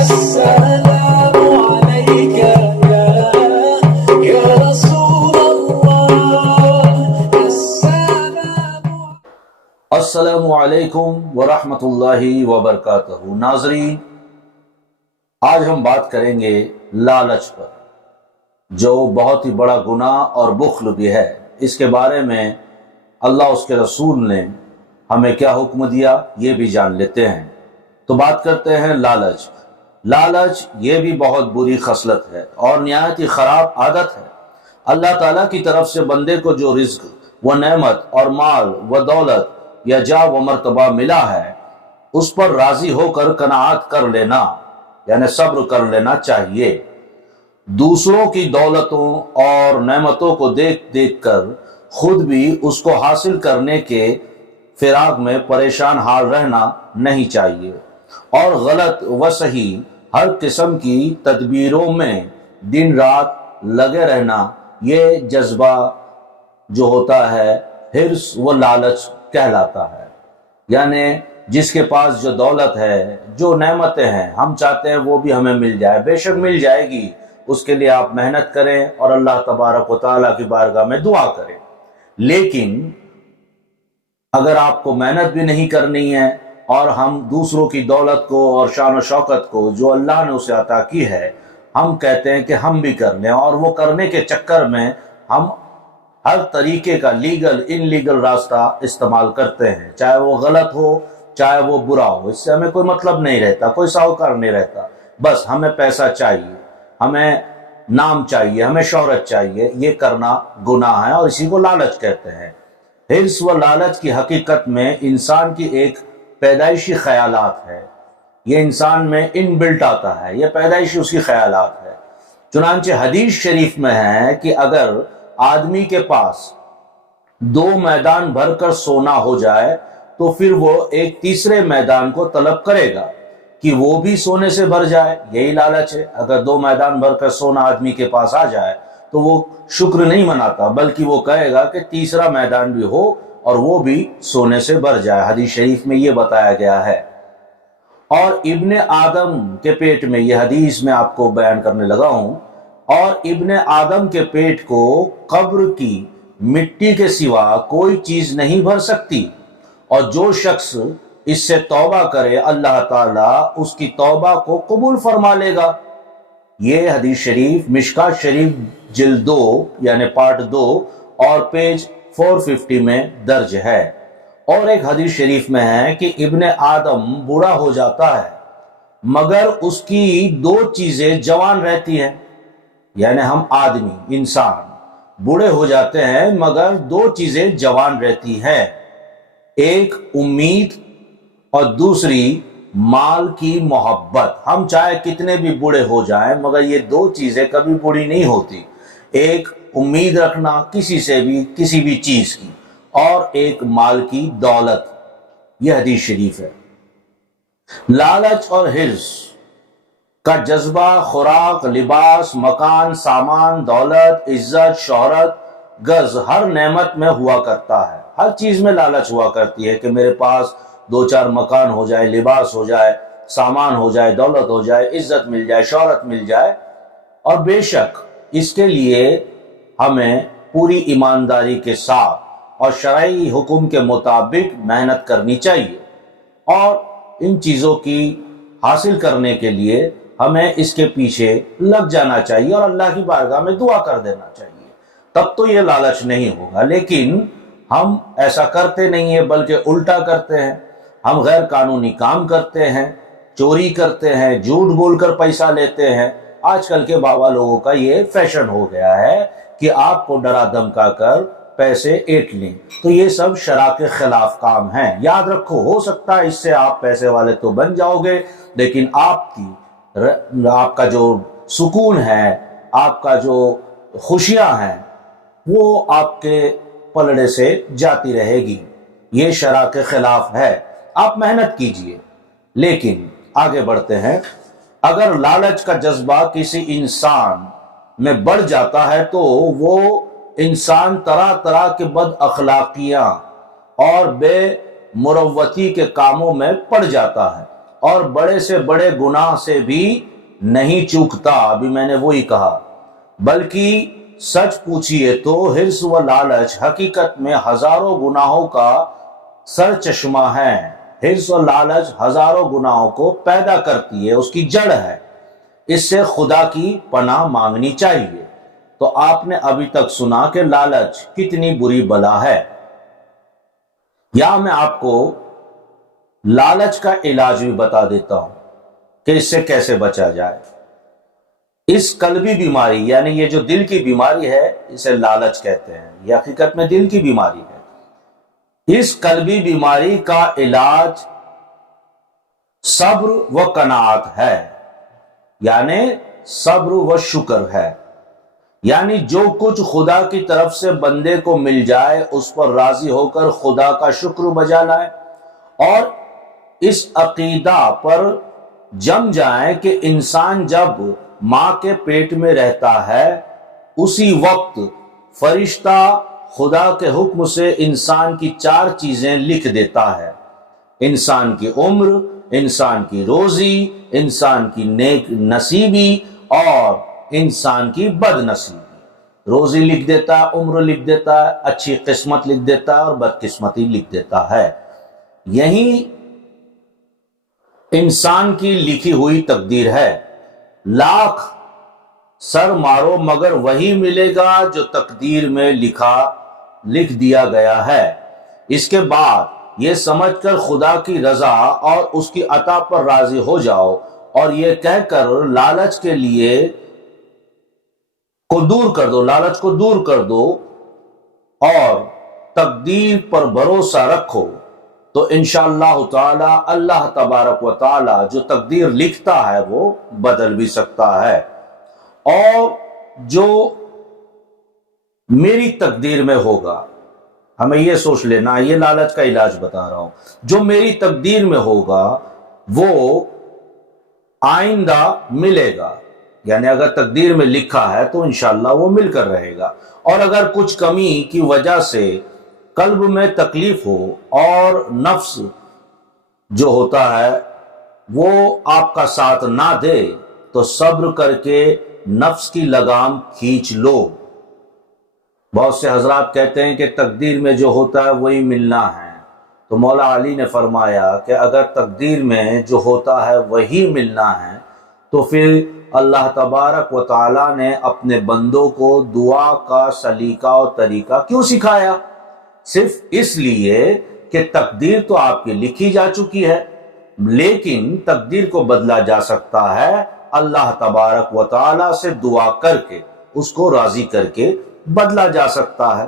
السلام عليك يا رسول الله السلام علیکم ورحمۃ اللہ وبرکاتہ۔ ناظرین، آج ہم بات کریں گے لالچ پر، جو بہت ہی بڑا گناہ اور بخل بھی ہے۔ اس کے بارے میں اللہ اس کے رسول نے ہمیں کیا حکم دیا یہ بھی جان لیتے ہیں۔ تو بات کرتے ہیں لالچ۔ لالچ یہ بھی بہت بری خصلت ہے اور نہایت ہی خراب عادت ہے۔ اللہ تعالیٰ کی طرف سے بندے کو جو رزق و نعمت اور مال و دولت یا جا و مرتبہ ملا ہے، اس پر راضی ہو کر قناعت کر لینا، یعنی صبر کر لینا چاہیے۔ دوسروں کی دولتوں اور نعمتوں کو دیکھ دیکھ کر خود بھی اس کو حاصل کرنے کے فراق میں پریشان حال رہنا نہیں چاہیے، اور غلط و صحیح ہر قسم کی تدبیروں میں دن رات لگے رہنا، یہ جذبہ جو ہوتا ہے حرص و لالچ کہلاتا ہے۔ یعنی جس کے پاس جو دولت ہے، جو نعمتیں ہیں، ہم چاہتے ہیں وہ بھی ہمیں مل جائے۔ بے شک مل جائے گی، اس کے لیے آپ محنت کریں اور اللہ تبارک و تعالیٰ کی بارگاہ میں دعا کریں۔ لیکن اگر آپ کو محنت بھی نہیں کرنی ہے اور ہم دوسروں کی دولت کو اور شان و شوکت کو جو اللہ نے اسے عطا کی ہے، ہم کہتے ہیں کہ ہم بھی کر لیں، اور وہ کرنے کے چکر میں ہم ہر طریقے کا لیگل ان لیگل راستہ استعمال کرتے ہیں، چاہے وہ غلط ہو چاہے وہ برا ہو۔ اس سے ہمیں کوئی مطلب نہیں رہتا، کوئی ساہوکار نہیں رہتا، بس ہمیں پیسہ چاہیے، ہمیں نام چاہیے، ہمیں شہرت چاہیے۔ یہ کرنا گناہ ہے اور اسی کو لالچ کہتے ہیں۔ حرص و لالچ کی حقیقت میں انسان کی ایک پیدائشی خیالات ہے، یہ انسان میں ان بلٹ آتا ہے، یہ پیدائشی اس کی خیالات ہے۔ چنانچہ حدیث شریف میں ہے کہ اگر آدمی کے پاس دو میدان بھر کر سونا ہو جائے تو پھر وہ ایک تیسرے میدان کو طلب کرے گا کہ وہ بھی سونے سے بھر جائے۔ یہی لالچ ہے۔ اگر دو میدان بھر کر سونا آدمی کے پاس آ جائے تو وہ شکر نہیں مناتا، بلکہ وہ کہے گا کہ تیسرا میدان بھی ہو اور وہ بھی سونے سے بھر جائے۔ حدیث شریف میں یہ بتایا گیا ہے۔ اور ابن آدم کے پیٹ میں، یہ حدیث میں آپ کو بیان کرنے لگا ہوں، اور ابن آدم کے پیٹ کو قبر کی مٹی کے سوا کوئی چیز نہیں بھر سکتی، اور جو شخص اس سے توبہ کرے اللہ تعالیٰ اس کی توبہ کو قبول فرما لے گا۔ یہ حدیث شریف مشکات شریف جلد 2 یعنی پارٹ 2 اور پیج 450 میں درج ہے۔ اور ایک حدیث شریف میں ہے کہ ابن آدم بوڑھا ہو جاتا ہے مگر اس کی دو چیزیں جوان رہتی ہیں۔ یعنی ہم آدمی، انسان بوڑھے ہو جاتے ہیں مگر دو چیزیں جوان رہتی ہیں، ایک امید اور دوسری مال کی محبت۔ ہم چاہے کتنے بھی بوڑھے ہو جائیں مگر یہ دو چیزیں کبھی بوڑھی نہیں ہوتی، ایک امید رکھنا کسی سے بھی کسی بھی چیز کی، اور ایک مال کی دولت۔ یہ حدیث شریف ہے۔ لالچ اور حرص کا جذبہ خوراک، لباس، مکان، سامان، دولت، عزت، شہرت، غرض ہر نعمت میں ہوا کرتا ہے۔ ہر چیز میں لالچ ہوا کرتی ہے کہ میرے پاس 2-4 مکان ہو جائے، لباس ہو جائے، سامان ہو جائے، دولت ہو جائے، عزت مل جائے، شہرت مل جائے۔ اور بے شک اس کے لیے ہمیں پوری ایمانداری کے ساتھ اور شرعی حکم کے مطابق محنت کرنی چاہیے، اور ان چیزوں کی حاصل کرنے کے لیے ہمیں اس کے پیچھے لگ جانا چاہیے اور اللہ کی بارگاہ میں دعا کر دینا چاہیے، تب تو یہ لالچ نہیں ہوگا۔ لیکن ہم ایسا کرتے نہیں ہیں، بلکہ الٹا کرتے ہیں۔ ہم غیر قانونی کام کرتے ہیں، چوری کرتے ہیں، جھوٹ بول کر پیسہ لیتے ہیں۔ آج کل کے بابا لوگوں کا یہ فیشن ہو گیا ہے کہ آپ کو ڈرا دھمکا کر پیسے ایٹ لیں، تو یہ سب شرع کے خلاف کام ہیں۔ یاد رکھو، ہو سکتا ہے اس سے آپ پیسے والے تو بن جاؤ گے، لیکن آپ کا جو سکون ہے، آپ کا جو خوشیاں ہیں، وہ آپ کے پلڑے سے جاتی رہے گی۔ یہ شرع کے خلاف ہے۔ آپ محنت کیجئے۔ لیکن آگے بڑھتے ہیں۔ اگر لالچ کا جذبہ کسی انسان میں بڑھ جاتا ہے تو وہ انسان طرح طرح کے بد اخلاقیاں اور بے مروتی کے کاموں میں پڑ جاتا ہے۔ اور بڑے سے بڑے گناہ سے بھی نہیں چوکتا، ابھی میں نے وہی کہا، بلکہ سچ پوچھئے تو حرص و لالچ حقیقت میں ہزاروں گناہوں کا سر چشمہ ہے۔ حرص و لالچ ہزاروں گناہوں کو پیدا کرتی ہے، اس کی جڑ ہے، اس سے خدا کی پناہ مانگنی چاہیے۔ تو آپ نے ابھی تک سنا کہ لالچ کتنی بری بلا ہے۔ یا میں آپ کو لالچ کا علاج بھی بتا دیتا ہوں کہ اس سے کیسے بچا جائے۔ اس قلبی بیماری، یعنی یہ جو دل کی بیماری ہے، اسے لالچ کہتے ہیں، یہ حقیقت میں دل کی بیماری ہے۔ اس قلبی بیماری کا علاج صبر و قناعت ہے، یعنی صبر و شکر ہے۔ یعنی جو کچھ خدا کی طرف سے بندے کو مل جائے اس پر راضی ہو کر خدا کا شکر بجا لائے، اور اس عقیدہ پر جم جائیں کہ انسان جب ماں کے پیٹ میں رہتا ہے اسی وقت فرشتہ خدا کے حکم سے انسان کی 4 چیزیں لکھ دیتا ہے: انسان کی عمر، انسان کی روزی، انسان کی نیک نصیبی اور انسان کی بد نصیبی۔ روزی لکھ دیتا ہے، عمر لکھ دیتا ہے، اچھی قسمت لکھ دیتا ہے اور بد قسمتی لکھ دیتا ہے۔ یہی انسان کی لکھی ہوئی تقدیر ہے۔ لاکھ سر مارو مگر وہی ملے گا جو تقدیر میں لکھ دیا گیا ہے۔ اس کے بعد یہ سمجھ کر خدا کی رضا اور اس کی عطا پر راضی ہو جاؤ، اور یہ کہہ کر لالچ کو دور کر دو اور تقدیر پر بھروسہ رکھو، تو انشاءاللہ تعالی اللہ تبارک و تعالی جو تقدیر لکھتا ہے وہ بدل بھی سکتا ہے۔ اور جو میری تقدیر میں ہوگا، ہمیں یہ سوچ لینا، یہ لالچ کا علاج بتا رہا ہوں، جو میری تقدیر میں ہوگا وہ آئندہ ملے گا، یعنی اگر تقدیر میں لکھا ہے تو انشاءاللہ وہ مل کر رہے گا۔ اور اگر کچھ کمی کی وجہ سے قلب میں تکلیف ہو اور نفس جو ہوتا ہے وہ آپ کا ساتھ نہ دے، تو صبر کر کے نفس کی لگام کھینچ لو۔ بہت سے حضرات کہتے ہیں کہ تقدیر میں جو ہوتا ہے وہی ملنا ہے، تو مولا علی نے فرمایا کہ اگر تقدیر میں جو ہوتا ہے وہی ملنا ہے تو پھر اللہ تبارک و تعالی نے اپنے بندوں کو دعا کا سلیقہ اور طریقہ کیوں سکھایا؟ صرف اس لیے کہ تقدیر تو آپ کی لکھی جا چکی ہے، لیکن تقدیر کو بدلا جا سکتا ہے اللہ تبارک و تعالی سے دعا کر کے، اس کو راضی کر کے بدلا جا سکتا ہے۔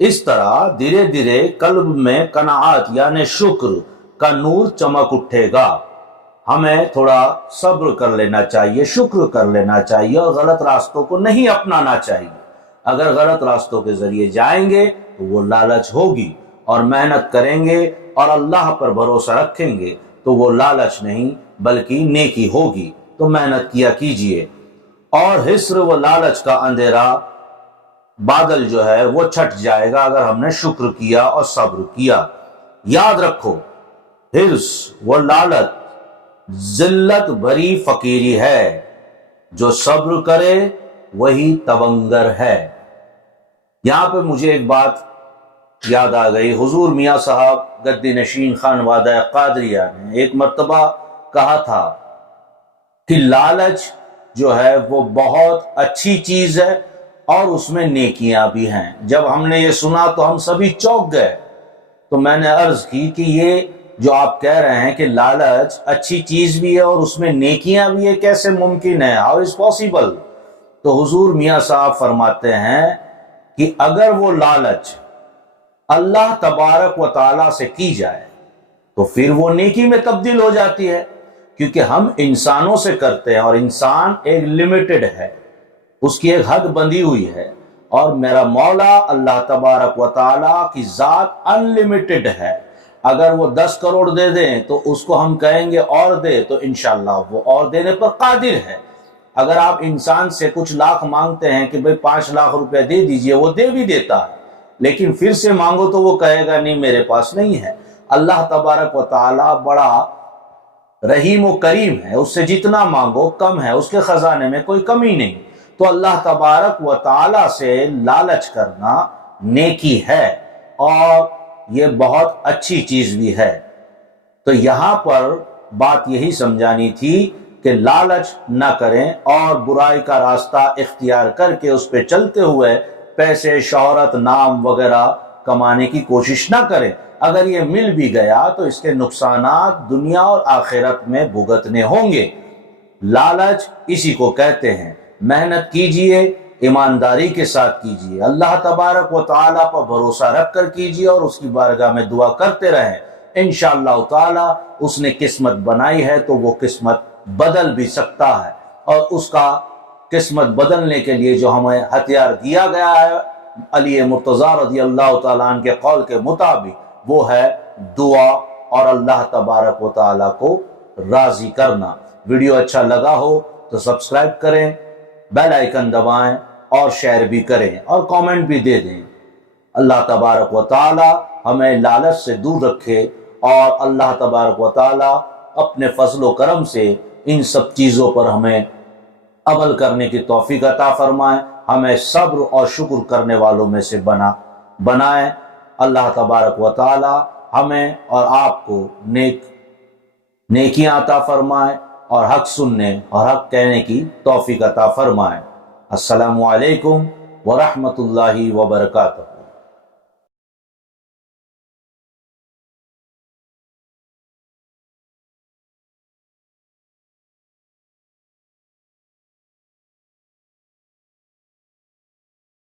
اس طرح دھیرے دھیرے قلب میں قناعت یعنی شکر کا نور چمک اٹھے گا۔ ہمیں تھوڑا صبر کر لینا چاہیے، شکر کر لینا چاہیے، اور غلط راستوں کو نہیں اپنانا چاہیے۔ اگر غلط راستوں کے ذریعے جائیں گے تو وہ لالچ ہوگی، اور محنت کریں گے اور اللہ پر بھروسہ رکھیں گے تو وہ لالچ نہیں بلکہ نیکی ہوگی۔ تو محنت کیا کیجئے، اور حسر و لالچ کا اندھیرا بادل جو ہے وہ چھٹ جائے گا اگر ہم نے شکر کیا اور صبر کیا۔ یاد رکھو، حرص و لالچ ذلت بھری فقیری ہے، جو صبر کرے وہی تونگر ہے۔ یہاں پہ مجھے ایک بات یاد آ گئی، حضور میاں صاحب گدی نشین خانوادہ قادریہ نے ایک مرتبہ کہا تھا کہ لالچ جو ہے وہ بہت اچھی چیز ہے اور اس میں نیکیاں بھی ہیں۔ جب ہم نے یہ سنا تو ہم سبھی چونک گئے، تو میں نے عرض کی کہ یہ جو آپ کہہ رہے ہیں کہ لالچ اچھی چیز بھی ہے اور اس میں نیکیاں بھی ہے، کیسے ممکن ہے؟ How is possible? تو حضور میاں صاحب فرماتے ہیں کہ اگر وہ لالچ اللہ تبارک و تعالی سے کی جائے تو پھر وہ نیکی میں تبدیل ہو جاتی ہے، کیونکہ ہم انسانوں سے کرتے ہیں اور انسان ایک لمیٹڈ ہے، اس کی ایک حد بندھی ہوئی ہے، اور میرا مولا اللہ تبارک و تعالی کی ذات ان لمیٹڈ ہے۔ اگر وہ 10 کروڑ دے دیں تو اس کو ہم کہیں گے اور دے، تو انشاءاللہ وہ اور دینے پر قادر ہے۔ اگر آپ انسان سے کچھ لاکھ مانگتے ہیں کہ بھئی 5 لاکھ روپے دے دیجئے، وہ دے بھی دیتا ہے، لیکن پھر سے مانگو تو وہ کہے گا نہیں میرے پاس نہیں ہے۔ اللہ تبارک و تعالی بڑا رحیم و کریم ہے، اس سے جتنا مانگو کم ہے، اس کے خزانے میں کوئی کمی نہیں۔ تو اللہ تبارک و تعالی سے لالچ کرنا نیکی ہے اور یہ بہت اچھی چیز بھی ہے۔ تو یہاں پر بات یہی سمجھانی تھی کہ لالچ نہ کریں اور برائی کا راستہ اختیار کر کے اس پہ چلتے ہوئے پیسے، شہرت، نام وغیرہ کمانے کی کوشش نہ کریں۔ اگر یہ مل بھی گیا تو اس کے نقصانات دنیا اور آخرت میں بھگتنے ہوں گے۔ لالچ اسی کو کہتے ہیں۔ محنت کیجئے، ایمانداری کے ساتھ کیجئے، اللہ تبارک و تعالیٰ پر بھروسہ رکھ کر کیجئے اور اس کی بارگاہ میں دعا کرتے رہیں۔ انشاءاللہ تعالیٰ اس نے قسمت بنائی ہے تو وہ قسمت بدل بھی سکتا ہے، اور اس کا قسمت بدلنے کے لیے جو ہمیں ہتھیار دیا گیا ہے علی مرتضیٰ رضی اللہ تعالیٰ عنہ کے قول کے مطابق، وہ ہے دعا اور اللہ تبارک و تعالیٰ کو راضی کرنا۔ ویڈیو اچھا لگا ہو تو سبسکرائب کریں، بیل آئیکن دبائیں اور شیئر بھی کریں اور کامنٹ بھی دے دیں۔ اللہ تبارک و تعالیٰ ہمیں لالچ سے دور رکھے اور اللہ تبارک و تعالیٰ اپنے فضل و کرم سے ان سب چیزوں پر ہمیں عمل کرنے کی توفیق عطا فرمائے، ہمیں صبر اور شکر کرنے والوں میں سے بنائے۔ اللہ تبارک و تعالیٰ ہمیں اور آپ کو نیکیاں عطا فرمائے اور حق سننے اور حق کہنے کی توفیق عطا فرمائے۔ السلام علیکم ورحمۃ اللہ وبرکاتہ۔